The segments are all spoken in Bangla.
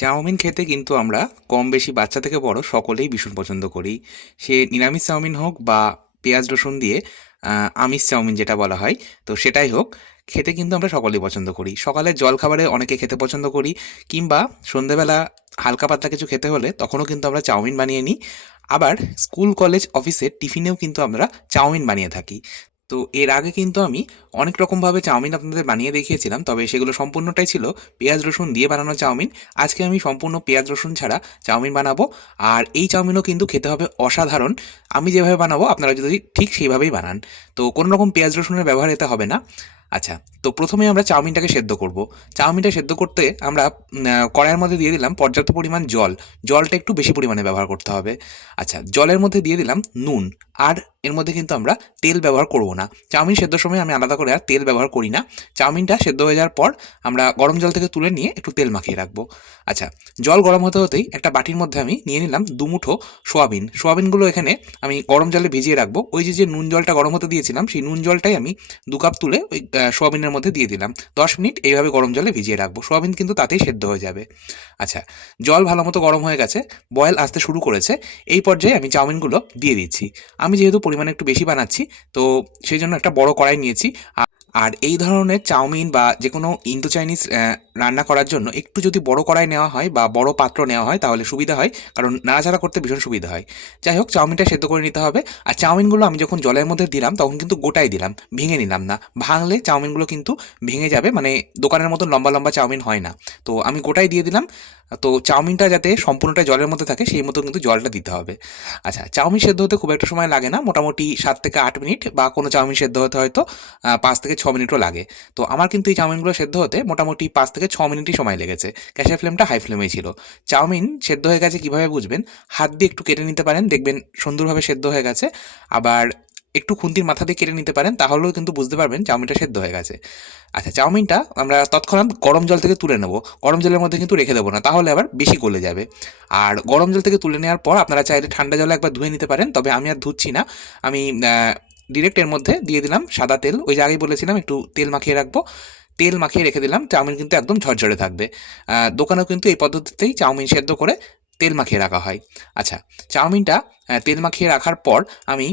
চাউমিন খেতে কিন্তু আমরা কম বেশি বাচ্চা থেকে বড় সকলেই ভীষণ পছন্দ করি। সে নিরামিষ চাউমিন হোক বা পেঁয়াজ রসুন দিয়ে আমিষ চাউমিন যেটা বলা হয়, তো সেটাই হোক, খেতে কিন্তু আমরা সকলেই পছন্দ করি। সকালের জলখাবারে অনেকে খেতে পছন্দ করি, কিংবা সন্ধেবেলা হালকা পাতলা কিছু খেতে হলে তখনও কিন্তু আমরা চাউমিন বানিয়ে নিই। আবার স্কুল কলেজ অফিসের টিফিনেও কিন্তু আমরা চাউমিন বানিয়ে থাকি। তো এর আগে কিন্তু আমি অনেক রকমভাবে চাউমিন আপনাদের বানিয়ে দেখিয়েছিলাম, তবে সেগুলো সম্পূর্ণটাই ছিল পেঁয়াজ রসুন দিয়ে বানানো চাউমিন। আজকে আমি সম্পূর্ণ পেঁয়াজ রসুন ছাড়া চাউমিন বানাবো। আর এই চাউমিনও কিন্তু খেতে হবে অসাধারণ। আমি যেভাবে বানাবো আপনারা যদি ঠিক সেইভাবেই বানান, তো কোনো রকম পেঁয়াজ রসুনের ব্যবহার এতে হবে না। আচ্ছা, তো প্রথমে আমরা চাউমিনটাকে সেদ্ধ করব। চাউমিনটা সেদ্ধ করতে আমরা কড়াইয়ের মধ্যে দিয়ে দিলাম পর্যাপ্ত পরিমাণ জল। জলটা একটু বেশি পরিমাণে ব্যবহার করতে হবে। আচ্ছা, জলের মধ্যে দিয়ে দিলাম নুন। আর এর মধ্যে কিন্তু আমরা তেল ব্যবহার করব না। চাউমিন সেদ্ধর সময় আমি আলাদা করে আর তেল ব্যবহার করি না। চাউমিনটা সেদ্ধ হয়ে যাওয়ার পর আমরা গরম জল থেকে তুলে নিয়ে একটু তেল মাখিয়ে রাখবো। আচ্ছা, জল গরম হতে হতেই একটা বাটির মধ্যে আমি নিয়ে নিলাম দুমুঠো সোয়াবিন। সোয়াবিনগুলো এখানে আমি গরম জলে ভিজিয়ে রাখবো। ওই যে নুন জলটা গরম হতে দিয়েছিলাম, সেই নুন জলটাই আমি 2 কাপ তুলে ওই সোয়াবিনের মধ্যে দিয়ে দিলাম। 10 মিনিট এইভাবে গরম জলে ভিজিয়ে রাখবো। সোয়াবিন কিন্তু তাতেই সেদ্ধ হয়ে যাবে। আচ্ছা, জল ভালো মতো গরম হয়ে গেছে, বয়েল আসতে শুরু করেছে। এই পর্যায়ে আমি চাউমিনগুলো দিয়ে দিচ্ছি। আমি যেহেতু পরিমাণে একটু বেশি বানাচ্ছি, তো সেই জন্য একটা বড় কড়াই নিয়েছি। আর এই ধরনের চাউমিন বা যে কোনো ইন্দো চাইনিজ রান্না করার জন্য একটু যদি বড় কড়াই নেওয়া হয় বা বড় পাত্র নেওয়া হয় তাহলে সুবিধা হয়, কারণ নাড়াচাড়া করতে ভীষণ সুবিধা হয়। যাই হোক, চাউমিনটা সেদ্ধ করে নিতে হবে। আর চাউমিনগুলো আমি যখন জলের মধ্যে দিলাম তখন কিন্তু গোটাই দিলাম, ভেঙে নিলাম না। ভাঙলে চাউমিনগুলো কিন্তু ভেঙে যাবে, মানে দোকানের মতো লম্বা লম্বা চাউমিন হয় না। তো আমি গোটাই দিয়ে দিলাম। তো চাউমিনটা যাতে সম্পূর্ণটা জলের মধ্যে থাকে সেই মতো কিন্তু জলটা দিতে হবে। আচ্ছা, চাউমিন সেদ্ধ হতে খুব একটা সময় লাগে না, মোটামুটি 7 থেকে 8 মিনিট, বা কোনো চাউমিন সেদ্ধ হতে হয়তো 5 থেকে 6 মিনিটও লাগে। তো আমার কিন্তু এই চাউমিনগুলো সেদ্ধ হতে মোটামুটি 5 থেকে 6 মিনিটই সময় লেগেছে। গ্যাসের ফ্লেমটা হাই ফ্লেমেই ছিল। চাউমিন সেদ্ধ হয়ে গেছে কীভাবে বুঝবেন? হাত দিয়ে একটু কেটে নিতে পারেন, দেখবেন সুন্দরভাবে সেদ্ধ হয়ে গেছে। আবার একটু খুন্তির মাথা দিয়ে কেটে নিতে পারেন, তাহলেও কিন্তু বুঝতে পারবেন চাউমিনটা সেদ্ধ হয়ে গেছে। আচ্ছা, চাউমিনটা আমরা তৎক্ষণাৎ গরম জল থেকে তুলে নেব। গরম জলের মধ্যে কিন্তু রেখে দেবো না, তাহলে আবার বেশি গলে যাবে। আর গরম জল থেকে তুলে নেওয়ার পর আপনারা চাইলে ঠান্ডা জলে একবার ধুয়ে নিতে পারেন, তবে আমি আর ধুচ্ছি না। আমি ডিরেক্ট এর মধ্যে দিয়ে দিলাম সাদা তেল। ওই যে আগেই বলেছিলাম একটু তেল মাখিয়ে রাখবো। তেল মাখিয়ে রেখে দিলাম, চাউমিন কিন্তু একদম ঝরঝরে থাকবে। দোকানেও কিন্তু এই পদ্ধতিতেই চাউমিন সেদ্ধ করে তেল মাখিয়ে রাখা হয়। আচ্ছা, চাউমিনটা তেল মাখিয়ে রাখার পর আমি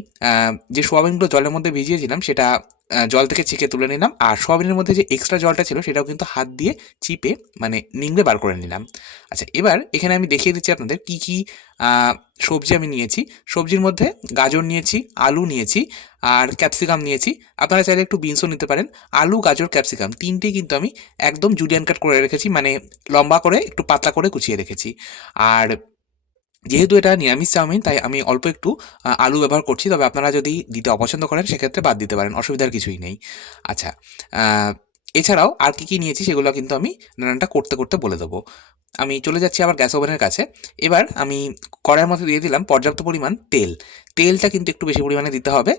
যে সোয়াবিনগুলো জলের মধ্যে ভিজিয়েছিলাম সেটা জল থেকে ছেঁকে তুলে নিলাম। আর সোয়াবিনের মধ্যে যে এক্সট্রা জলটা ছিল সেটাও কিন্তু হাত দিয়ে চিপে, মানে নিংড়ে বার করে নিলাম। আচ্ছা, এবার এখানে আমি দেখিয়ে দিচ্ছি আপনাদের কী কী সবজি আমি নিয়েছি। সবজির মধ্যে গাজর নিয়েছি, আলু নিয়েছি, আর ক্যাপসিকাম নিয়েছি। আপনারা চাইলে একটু বিনসও নিতে পারেন। আলু, গাজর, ক্যাপসিকাম তিনটেই কিন্তু আমি একদম জুলিয়ান কাট করে রেখেছি, মানে লম্বা করে একটু পাতলা করে কুচিয়ে রেখেছি। আর যেহেতু এটা নিরামিষ চাউমিন, তাই আমি অল্প একটু আলু ব্যবহার করছি, তবে আপনারা যদি দিতে অপছন্দ করেন সেক্ষেত্রে বাদ দিতে পারেন, অসুবিধার কিছুই নেই। আচ্ছা, আহ, এছাড়াও আর কী কী নিয়েছি সেগুলো কিন্তু আমি রান্নাটা করতে করতে বলে দেবো। আমি চলে যাচ্ছি আবার গ্যাস ওভেনের কাছে। এবার আমি কড়াইয়ের মধ্যে দিয়ে দিলাম পর্যাপ্ত পরিমাণ তেল। তেলটা কিন্তু একটু বেশি পরিমাণে দিতে হবে।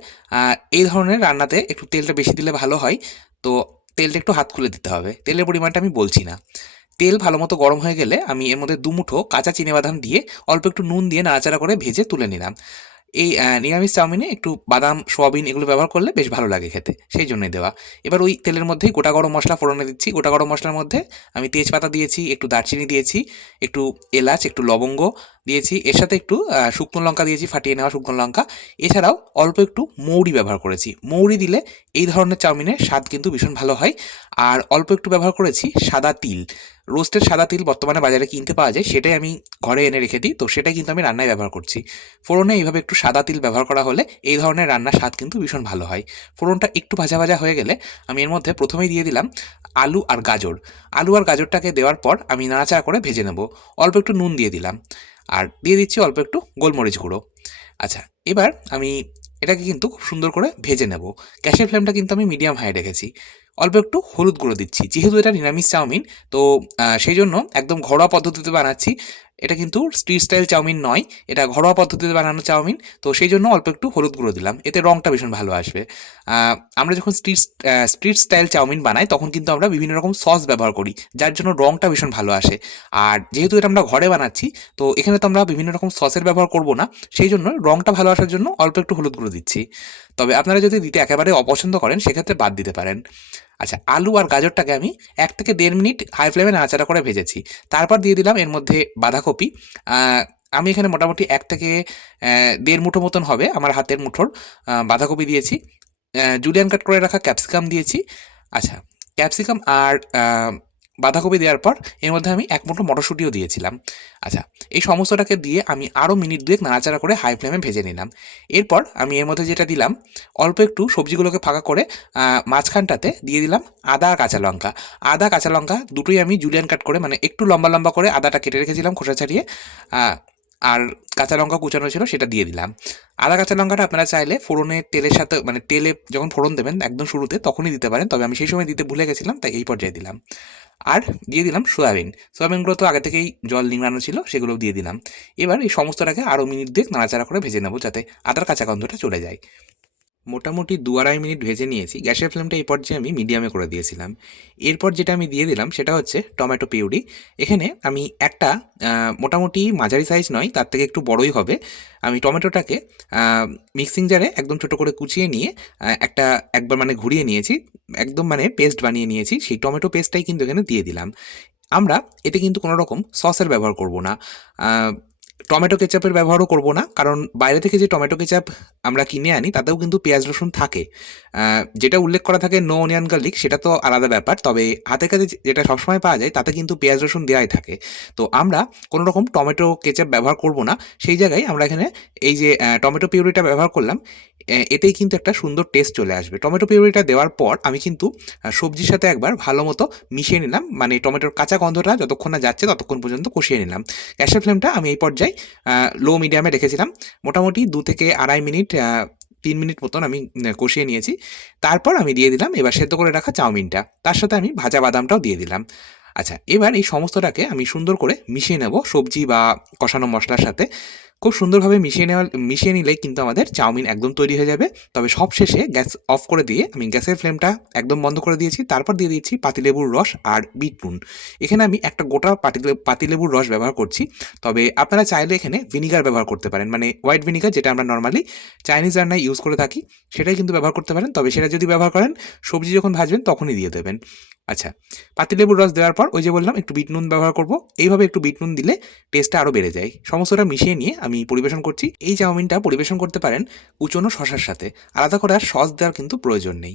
এই ধরনের রান্নাতে একটু তেলটা বেশি দিলে ভালো হয়। তো তেলটা একটু হাত খুলে দিতে হবে, তেলের পরিমাণটা আমি বলছি না। তেল ভালো মতো গরম হয়ে গেলে আমি এর মধ্যে দুমুঠো কাঁচা চিনেবাদাম দিয়ে অল্প একটু নুন দিয়ে নাড়াচাড়া করে ভেজে তুলে নিলাম। এই নিরামিষ চাউমিনে একটু বাদাম, সোয়াবিন এগুলো ব্যবহার করলে বেশ ভালো লাগে খেতে, সেই জন্যই দেওয়া। এবার ওই তেলের মধ্যেই গোটা গরম মশলা ফোড়নে দিচ্ছি। গোটা গরম মশলার মধ্যে আমি তেজপাতা দিয়েছি, একটু দারচিনি দিয়েছি, একটু এলাচ, একটু লবঙ্গ দিয়েছি। এর সাথে একটু শুকনো লঙ্কা দিয়েছি, ফাটিয়ে নেওয়া শুকনো লঙ্কা। এছাড়াও অল্প একটু মৌরি ব্যবহার করেছি। মৌরি দিলে এই ধরনের চাউমিনের স্বাদ কিন্তু ভীষণ ভালো হয়। আর অল্প একটু ব্যবহার করেছি সাদা তিল। রোস্টেড সাদা তিল বর্তমানে বাজারে কিনতে পাওয়া যায়, সেটাই আমি ঘরে এনে রেখে দিই, তো সেটাই কিন্তু আমি রান্নায় ব্যবহার করছি। ফোড়নে এইভাবে একটু সাদা তিল ব্যবহার করা হলে এই ধরনের রান্নার স্বাদ কিন্তু ভীষণ ভালো হয়। ফোড়নটা একটু ভাজা ভাজা হয়ে গেলে আমি এর মধ্যে প্রথমেই দিয়ে দিলাম আলু আর গাজর। আলু আর গাজরটাকে দেওয়ার পর আমি নাড়াচাড়া করে ভেজে নেব। অল্প একটু নুন দিয়ে দিলাম, আর দিয়ে দিচ্ছি অল্প একটু গোলমরিচ গুঁড়ো। আচ্ছা, এবার আমি এটাকে কিন্তু খুব সুন্দর করে ভেজে নেব। গ্যাসের ফ্লেমটা কিন্তু আমি মিডিয়াম হাই রেখেছি। অল্প একটু হলুদ গুঁড়ো দিচ্ছি, যেহেতু এটা নিরামিষ চাউমিন, তো সেই জন্য একদম ঘরোয়া পদ্ধতিতে বানাচ্ছি। এটা কিন্তু স্ট্রিট স্টাইল চাউমিন নয়, এটা ঘরোয়া পদ্ধতিতে বানানো চাউমিন। তো সেই জন্য অল্প একটু হলুদ গুঁড়ো দিলাম, এতে রঙটা ভীষণ ভালো আসবে। আমরা যখন স্ট্রিট স্টাইল চাউমিন বানাই তখন কিন্তু আমরা বিভিন্ন রকম সস ব্যবহার করি, যার জন্য রঙটা ভীষণ ভালো আসে। আর যেহেতু এটা আমরা ঘরে বানাচ্ছি, তো এখানে তো আমরা বিভিন্ন রকম সসের ব্যবহার করব না, সেই জন্য রঙটা ভালো আসার জন্য অল্প একটু হলুদ গুঁড়ো দিচ্ছি। তবে আপনারা যদি দিতে একেবারে অপছন্দ করেন সেক্ষেত্রে বাদ দিতে পারেন। আচ্ছা, আলু আর গাজরটাকে আমি ১ থেকে ১.৫ মিনিট হাই ফ্লেমে নাড়াচাড়া করে ভেজেছি। তারপর দিয়ে দিলাম এর মধ্যে বাঁধাকপি। আ আমি এখানে মোটামুটি ১ থেকে ১.৫ মুঠো মতন হবে আমার হাতের মুঠোর বাঁধাকপি দিয়েছি। জুলিয়ান কাট করে রাখা ক্যাপসিকাম দিয়েছি। আচ্ছা, ক্যাপসিকাম আর বাঁধাকপি দেওয়ার পর এর মধ্যে আমি ১ মুঠো মটরশুঁটিও দিয়েছিলাম। আচ্ছা, এই সমস্তটাকে দিয়ে আমি আরও মিনিট ২ এক নাড়াচাড়া করে হাই ফ্লেমে ভেজে নিলাম। এরপর আমি এর মধ্যে যেটা দিলাম, অল্প একটু সবজিগুলোকে ফাঁকা করে মাঝখানটাতে দিয়ে দিলাম আদা আর কাঁচা লঙ্কা। আদা, কাঁচা লঙ্কা দুটোই আমি জুলিয়ান কাট করে মানে একটু লম্বা, লম্বা করে আদাটা কেটে রেখেছিলাম খোসা ছাড়িয়ে। আ আর কাঁচা লঙ্কা কুচানো ছিল সেটা দিয়ে দিলাম। আদা, কাঁচা লঙ্কাটা আপনারা চাইলে ফোড়নে তেলের সাথে মানে তেলে যখন ফোড়ন দেবেন একদম শুরুতে তখনই দিতে পারেন। তবে আমি সেই সময় দিতে ভুলে গেছিলাম, তাই এই পর্যায়ে দিলাম। আর দিয়ে দিলাম সয়াবিন। সয়াবিনগুলো তো আগে থেকেই জল নিংড়ানো ছিল, সেগুলোও দিয়ে দিলাম। এবার এই সমস্তটাকে আরও মিনিট ২ এক নাড়াচাড়া করে ভেজে নেব যাতে আদার কাঁচা গন্ধটা চলে যায়। মোটামুটি ২-২.৫ মিনিট ভেজে নিয়েছি। গ্যাসের ফ্লেমটা এই পর্যায়ে আমি মিডিয়ামে করে দিয়েছিলাম। এরপর যেটা আমি দিয়ে দিলাম সেটা হচ্ছে টমেটো পিউরি। এখানে আমি একটা মোটামুটি মাঝারি সাইজ নয়, তার থেকে একটু বড়ই হবে। আমি টমেটোটাকে আ মিক্সিং জারে একদম ছোট করে কুচিয়ে নিয়ে একবার মানে ঘুরিয়ে নিয়েছি। একদম মানে পেস্ট বানিয়ে নিয়েছি। সেই টমেটো পেস্টটাই কিন্তু এখানে দিয়ে দিলাম। আমরা এতে কিন্তু কোনো রকম সসের ব্যবহার করব না। আ টমেটো কেচাপের ব্যবহারও করব না। কারণ বাইরে থেকে যে টমেটো কেচাপ আমরা কিনে আনি তাতেও কিন্তু পেঁয়াজ রসুন থাকে। যেটা উল্লেখ করা থাকে নো অনিয়ন গার্লিক, সেটা তো আলাদা ব্যাপার। তবে হাতের কাছে যেটা সবসময় পাওয়া যায় তাতে কিন্তু পেঁয়াজ রসুন দেওয়াই থাকে। তো আমরা কোনো রকম টমেটো কেচাপ ব্যবহার করব না। সেই জায়গায় আমরা এখানে এই যে টমেটো পিউরিটা ব্যবহার করলাম, এতেই কিন্তু একটা সুন্দর টেস্ট চলে আসবে। টমেটো পিউরিটা দেওয়ার পর আমি কিন্তু সবজির সাথে একবার ভালো মতো মিশিয়ে নিলাম। মানে টমেটোর কাঁচা গন্ধটা যতক্ষণ না যাচ্ছে ততক্ষণ পর্যন্ত কষিয়ে নিলাম। গ্যাসের ফ্লেমটা আমি এই পর্যায়ে লো মিডিয়ামে রেখেছিলাম। মোটামুটি ২ থেকে ২.৫ মিনিট ৩ মিনিট মতন আমি কষিয়ে নিয়েছি। তারপর আমি দিয়ে দিলাম এবার সেদ্ধ করে রাখা চাউমিনটা। তার সাথে আমি ভাজা বাদামটাও দিয়ে দিলাম। আচ্ছা, এবার এই সমস্তটাকে আমি সুন্দর করে মিশিয়ে নেব সবজি বা কষানো মসলার সাথে। খুব সুন্দরভাবে মিশিয়ে নিলেই কিন্তু আমাদের চাউমিন একদম তৈরি হয়ে যাবে। তবে সবশেষে গ্যাস অফ করে দিয়ে আমি গ্যাসের ফ্লেমটা একদম বন্ধ করে দিয়েছি। তারপর দিয়ে দিয়েছি পাতিলেবুর রস আর বিট নুন। এখানে আমি একটা গোটা পাতিলেবুর রস ব্যবহার করছি। তবে আপনারা চাইলে এখানে ভিনিগার ব্যবহার করতে পারেন। মানে হোয়াইট ভিনিগার, যেটা আমরা নরমালি চাইনিজ রান্নায় ইউজ করে থাকি, সেটাই কিন্তু ব্যবহার করতে পারেন। তবে সেটা যদি ব্যবহার করেন, সবজি যখন ভাজবেন তখনই দিয়ে দেবেন। আচ্ছা, পাতিলেবুর রস দেওয়ার পর ওই যে বললাম একটু বিট নুন ব্যবহার করব। এইভাবে একটু বিট নুন দিলে টেস্টটা আরও বেড়ে যায়। সমস্তটা মিশিয়ে নিয়ে আমি পরিবেশন করছি। এই চাউমিনটা পরিবেশন করতে পারেন কুচনো শসার সাথে। আলাদা করে আর সস দেওয়ার কিন্তু প্রয়োজন নেই।